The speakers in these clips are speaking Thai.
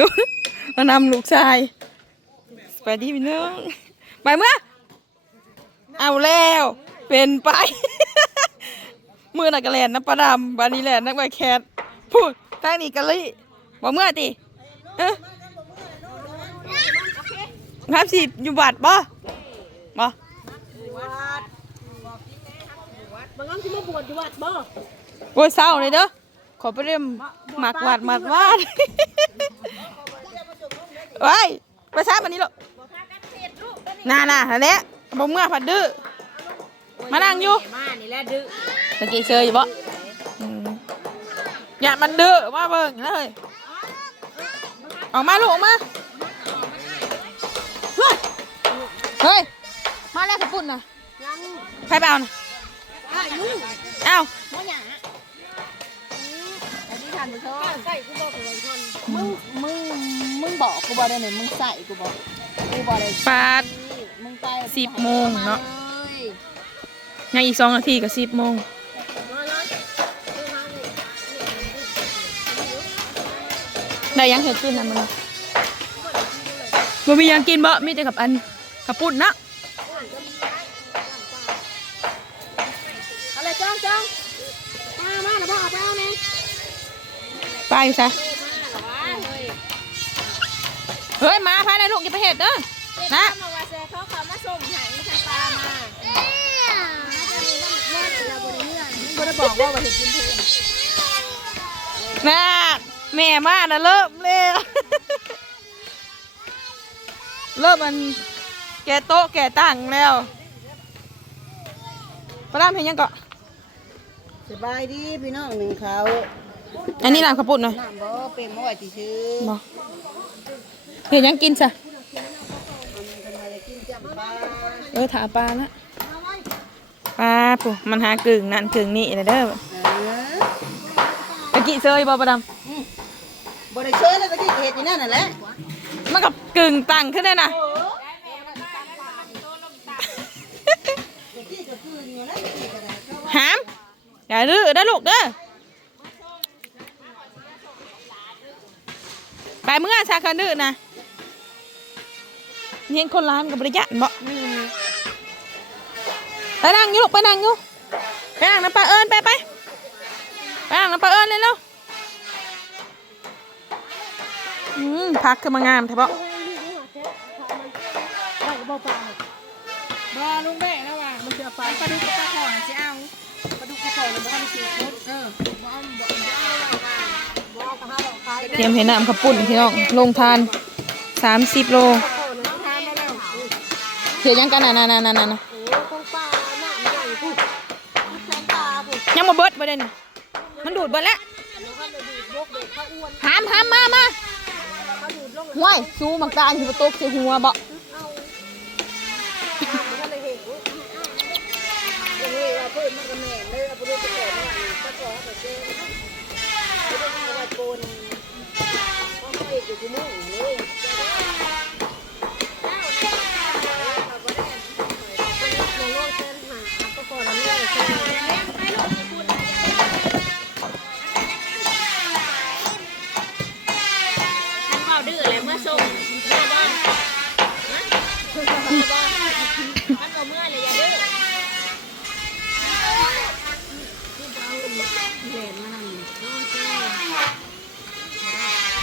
ดูมานำลูกชายไปดีพี่น้องไปเมื่อเอาแล้ว เป็นไป มือนักแลนนะประดำบานีแลนนักใบแคทพูดทางนี้กะลี่บอกเมื่อติเออภาพสิอยู่บัดบ่บ่บางครั้งที่มาบวชอยู่วัดบ่โอ้ยเศร้าเลยเด้อขอไปเรียมหมักหวัดหมักวา ดไว้ไปช้าวันนี้ลูกน่าน่ะอันเนี้บ่เมื่อผัดดื้อ มานั่งอยู่ มานี่แหละดื้อตะกี้เชยอยู่บ่อืมอย่ามันดื้อมาเบิ่งเลยออกมาลูกออกมา เฮ้ย มาแล้วขปุ่นน่ะใครไปเอาน่ะอ้ายุ่งเอ้าบ่หยังอันนี้ทันผู้ชมใส่กูบอกกับคนมึงมึง มึงบอกกูบอกได้ไหมมึงใส่กูบอกกูบอกเลยปาด มึงไปสิบโมงเนาะเลยยังอีกสองนาทีกับสิบโมงได้ยังเห็ดกินนะมันบ่มียังกินบ่ มีแต่กับอันกับปุ่นนะอะไรจ้องจ้องมามาแล้วพ่อเอาไปเอาไหมไปอยู่ซะ เฮ้ยมาภายในลูกอย่าไปเห็ดเด้อนะมาว่าแซ่เขาเขามาส่งใหายทางตามาจะมีน้ำมันเราบริเวณมึงบ่ได้บอกว่าว่าเห็ดกินเพลงนะแม่มานะเริ่มแล้วเริ่มมันแกะโต๊ะแกะตั้งแล้วประดามเห็นยังเกาะสบายดีพี่น้องหนึ่งเขาอันนี้น้ำข้าวปุ้นหน่อยน้ำบ่เป็นบ่ไหวที่ซื้อบ่ เห็นยังกินซะทำไมจะกินจำปาเออถาปลาละปลาปุ๊มันหากึ่งนั่นกึ่งนี่เลยเด้อเออตะกี้เซยบ่ประดามบ่ได้เชื่อเลยก็ที่เห็ดอยู่นั่นน่ะแหละมันกับกึ่งตั้งขึ้นได้นะที่ก็คืออยู่นั่นที่ก็ได้หามอย่าดื้อนะลูกเด้อไปเมื่อชาคันดื้อนะ เห็นคนร้านกับบริยันบ่ไปนั่งอยู่ลูกไปนั่งอยู่ไปนั่งน้ำปลาเอิญไปไปไปนั่งน้ำปลาเอิญเลยเนาะอืมพักคือมางามใช่ปะบ่ลุงแม่แล้วว่ามันจะไปปลาดุกปลาขอนสิเอาปลาดุกปลาขอนแล้วบ่ได้ซื้อคุดเออบ่เอาบ่เอาบ่เอาบ่เอาหาขายเตรียมเห็นน้ำขับปุ่นพี่น้องลงทานสามสิบโลทานได้แล้ว เสียยังกันน่ะน่ะน่ะน่ะน่ะโอ้ของปลาหน้ามันใหญ่พุ่นแทนตาพุ่นยังมาเบิดบ่ได้นี่มันดูดเบิดแล้วแล้วก็เลยดูดบกเด็กเขาอ้วนหามหามมามาเขาดูดลงห่วยสู้มักตาลที่ประตูใส่หัวบ่เอามันก็เลยเห็นอุ้ยเอาเฮ้ยเราเพิ่มมันก็แม่นเลยเอาไปดูไปก่อนว่าตะกอนแบบเจ๊ไม่ได้ว่าโกนพราะเขาเอกอยู่ที่นู่นเลย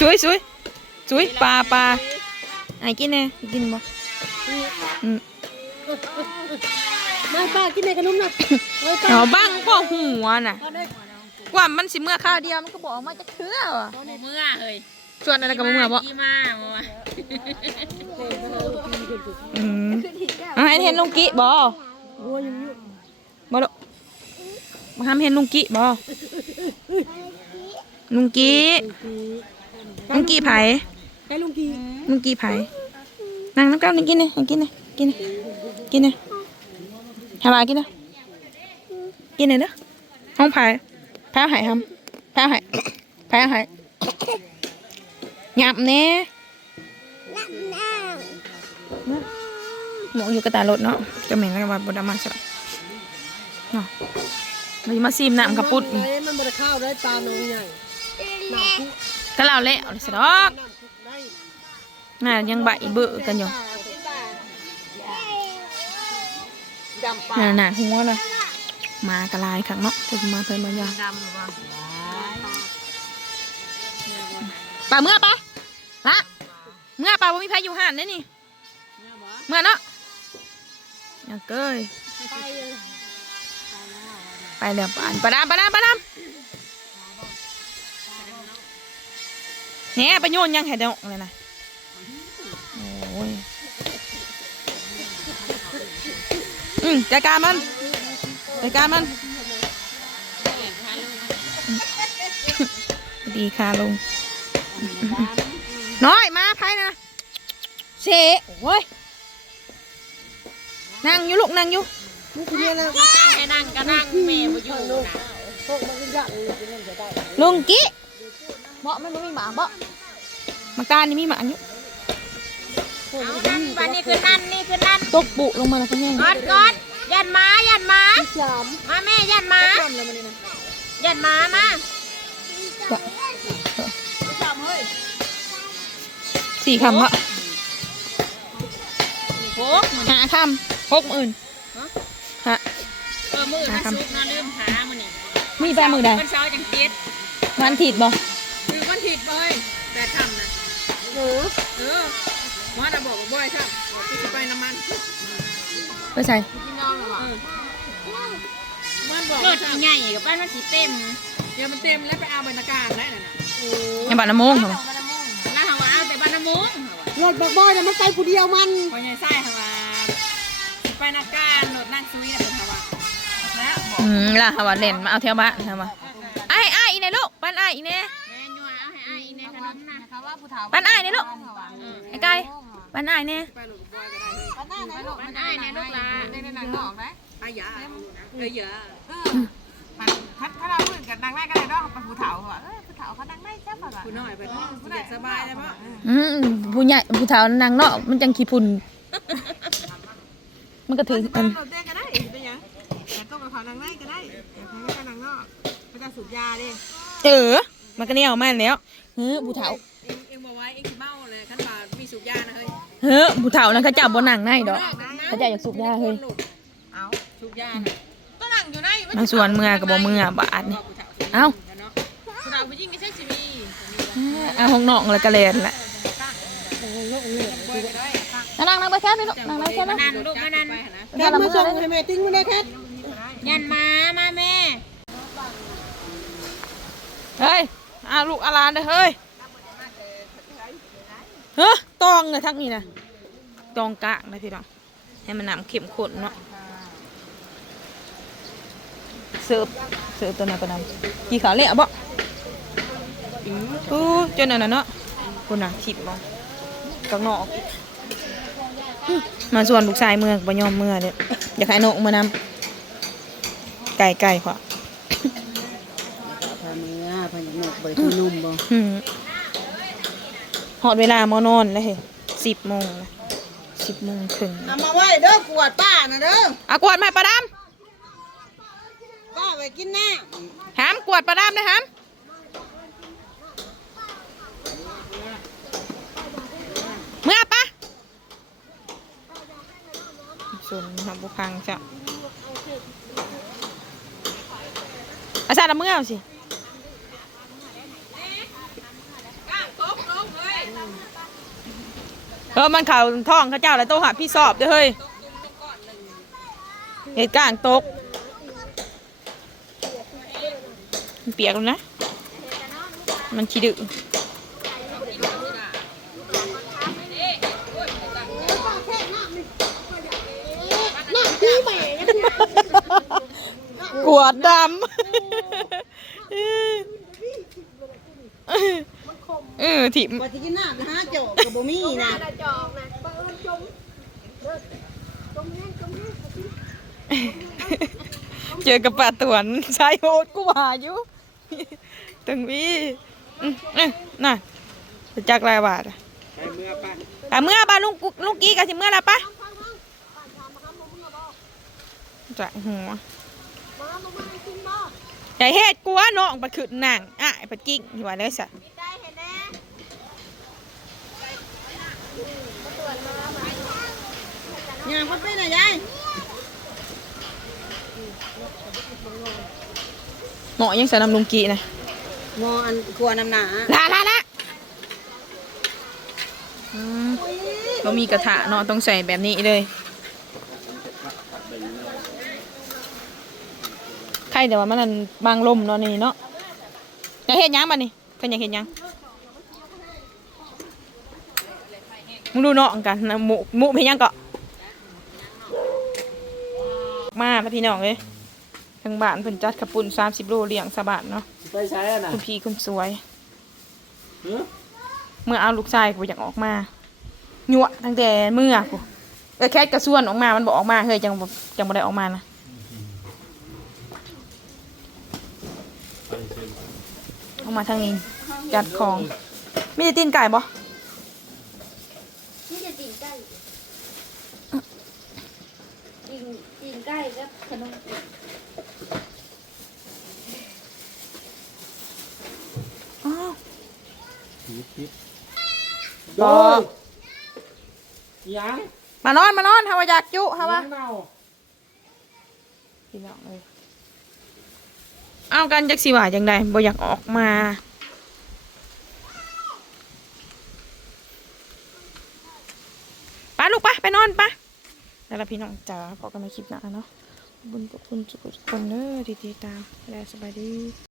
ช่วยช่วยช่วยปลาปลาไอ้กินแน่กินบ่อืมมาป้ากินในขนมนะเฮ้ยป้าเอาบ้างบ่หัวน่ะเอาได้กว่ามันสิเมื่อข้าวเดียวมันก็บอกออกมาจะเทื่อว่ะบ่เมื่อเฮ้ยชวนอะไรกับบ่เมื่อบ่กี่มาบ่วะอืมอะให้เห็นลุงกิบ่บ่ลูกมาทำเห็นลุงกิบ่ลุงกิ ลุงกิไผให้ลุงกีลุงกีไผ่นั่งน้ำก้าวนี่กินเลยกินเลยกินเลยกินเลยทำอะไรกินเลยกินเลยเด้อห้องไผ่แพ้หายทำแพ้หายแพ้หายหยับเน่หมองอยู่กระตารถเนาะจะเหม็นแล้วก็แบบบดามาใช่ปะเนาะเราจะมาซีมน้ำกระปุดเอ้ยมันบไดข้าวได้ปลาหนองใหญ่หนัก ก็เล่าเละเอาเลยสิดอกน้ำน่ายังใบเบื่อกันอยู่ดำปลาน่าหัวเลยมากระลายครั้งเนาะเพิ่นมาเพิ่นมายาดำหรือเปล่าปลาเมื่อปะละเมื่อปลาบ่มีใครอยู่ห่านเด้นี่เมื่อเนาะอย่าเกยไปเลยไปแล้วปานปลาดามปลาดามปลาดาม แหน่ไปโยนยังแห่ดอกเลยนะโอ้ยอืมจัดการมันจัดการมัน ดีค่ะลุงน้อยมาใครนะเชะโอ้ยนั่งอยู่ลูกนั่งอยู่นี่คือเนี่ยนะให้นั่งก็นั่งแม่บ่อยู่นะพวกมันก็ยากเลยที่นั่นจะได้ลุงกี้เบาะมันไม่มีหมาเบาะมาการนี่มีหมาอยู่เอานั่นบัดนี้คือนั่นนี่คือนั่นตกบุลงมาแล้วก็แง่งกอดกอดยันหมายันหมาสามมาแม่ยันหมาสามแล้วมันนี่นะยันหมามาสามเฮ้ยสี่คำวะโหกมันหาคำหกหมื่นฮะเออมือมันสุกนะลืมหามันนี่มีแปลมือใดมันเช้าจังติดวันถิดบ่ คือมันผิดเลยแต่ทำนะเออเออว่าจะบอกบ่อยใช่ที่จะไปน้ำมันไปใส่กินนอนหรอมันบอกรถใหญ่กับบ้านมันสีเต็มเดี๋ยวมันเต็มแล้วไปเอาบรรยากาศได้น่ะนะยังบาดน้ำมงเหรอแล้วเขาว่าเอาแต่บ้านน้ำมุ้งรถบักบอยเนี่ยมันไปผู้เดียวมันพอใหญ่ไส้เขาว่าไปนักการรถนั่งซุยนะเป็นเขาว่าแล้วบอกอืมล่ะฮาวาเล่นมาเอาแถวบ้านฮาวาไอ้ไอ้อีเนี่ยลูกปั้นไอ้อีเนี่ยแม่ยัว เอาให้อ้ายในขนมนะเขาว่าผู้เฒ่าปั้นไอ้เนี่ยลูกไอ้ไก่ปั้นไอ้เนี่ยไปหลุดบอยก็ได้ไปหลุดมันอ้ายในลูกลาในในหนังนอกนะอายาเอ้ยยาถ้าถ้าเราพูดกันนางแม่ก็เลยต้องเป็นผู้เฒ่าว่าเออผู้เฒ่าเขานางแม่จ้าป่ะผู้น้อยไปเนาะผู้เด็กสบายเลยป่ะอืมผู้ใหญ่ผู้เฒ่านางเนาะมันจังขี้พุ่นมันก็ถืออันเราเต้นก็ได้เป็นยังแต่ต้องกับเขานางแม่ก็ได้แต่เขาไม่ก็นางนอกเขาจะสูบยาดิเออ มันก็เนี่ยเอามาแล้วเฮ้อผู้เฒ่าเอ็งเอ็งบอกไว้เอ็งสิเมาเลยขั้นบามีสูบยานะเฮ้ยเฮ้อผู้เฒ่านั้นเขาเจ้าบ่นั่งในดอกเขาเจ้าอยากสูบยาเฮ้ยเอาสูบยาก็นั่งอยู่ในมาส่วนเมื่อกับบ่เมื่อบาทนี่เอ้าผู้เฒ่าผู้หญิงไม่ใช่ชีวีเอาห้องนอกแล้วก็แลนละนั่งนั่งไปแค่นี้ลูกนั่งไปแค่มานั้นนั่นลูกมานั่นแคทมาส่งให้แม่ติ้งไม่ได้แคทยันมามาแม่ เฮ้ย อาลูกอาหลานเด้อเฮ้ยเฮ้อตองเลยทั้งนี้นะตองกะนะพี่น้องให้มันน้ำเข้มข้นเนาะเสิร์ฟเสิร์ฟตัวไหนประนำกี่ขาเละบ่อู้เจนนั่นน่ะเนาะคุณน่ะทิบบ่กังนอกอื้อมาส่วนลูกชายเมืองบ่ยอมเมื่อเด้ออยากให้นกมานำไก่ไก่ขวาพาเมียพาห นกไปที่นุ่มบ่อืมหอดเวลามอนอนแล้วเฮ้สิบโมงนะสิบโมงครึ่งเอามาไว้เด้อกวดป้านะเด้ออะกวดมาประดามป้าไปกินน้หามกวดประดามนะหามเมื่อปะส่วนหาบุพังจ้ะอาจารย์เอามื่อเอาสิ เออมันเข่าท้องเข้าเจ้าแล้วโตหาพี่สอบเด้อเฮ้ยเหตุการณ์ตก มันเปียกแล้วนะ มันขี้ดื้อกวดดำ เออถิมำว่าจะกินน้ำนะฮะเจ้ากับบ่มีนะเจอกับป่าตวนชายโหดกูว่าอยู่ตึงวีอืมเอ้ยน่ะจะจักรายบาทอะแต่เมื่อบ้านลุงกุลุงกี้กับสิเมื่อละปะจะหัวใหญ่เฮ็ดกลัวน้องปัดขึ้นนั่งอะปัดกิ้งอยู่ว่าเลยสั ย่างคนไปน่ะยายเหมาะยังใส่น้ำลุงกีนะหมออันครัวน้ำหนาลาลาละอืมเรามีกระทะเนาะต้องใส่แบบนี้เลยใครแต่ว่ามันนั่นบางลมเนาะนี่เนาะอยากเห็นยังบ้านี่เพิ่นอยากเห็นยังมึงดูเนาะกันนะหมูหมูเพียงยังเกาะ มาแล้วพี่น้องเลยทางบ้านเพิ่นจัดขาวปุ่น30โลเลี้ยงสะบานเนาะไปใช้อะนะคุณพี่คุณสวยเฮ้ยเมื่อเอาลูกชายกูอยากออกมาหยั่วตั้งแต่เมื่อกูเออแค่กระส่วนออกมามันบอกออกมาเฮ้ยจังบ่จังบ่ได้ออกมานะออกมาทางนี้จัดของมีแต่ตีนไก่บ่ นี่จะตีนไก่ตีนตีนไก่กับขนม อ้าว โดยยังมานอนมานอนฮาวาอยากจุฮาวายังเมาพี่น้องเลยเอากันจักสิว่าจังใดบ่อยากออกมาไปลูกไปไปนอนไปแล้วล่ะพี่น้องจ๋าพอกันในคลิปหน้าเนาะบุญกับคุณทุกคนเด้อที่ติดตามและสบายดี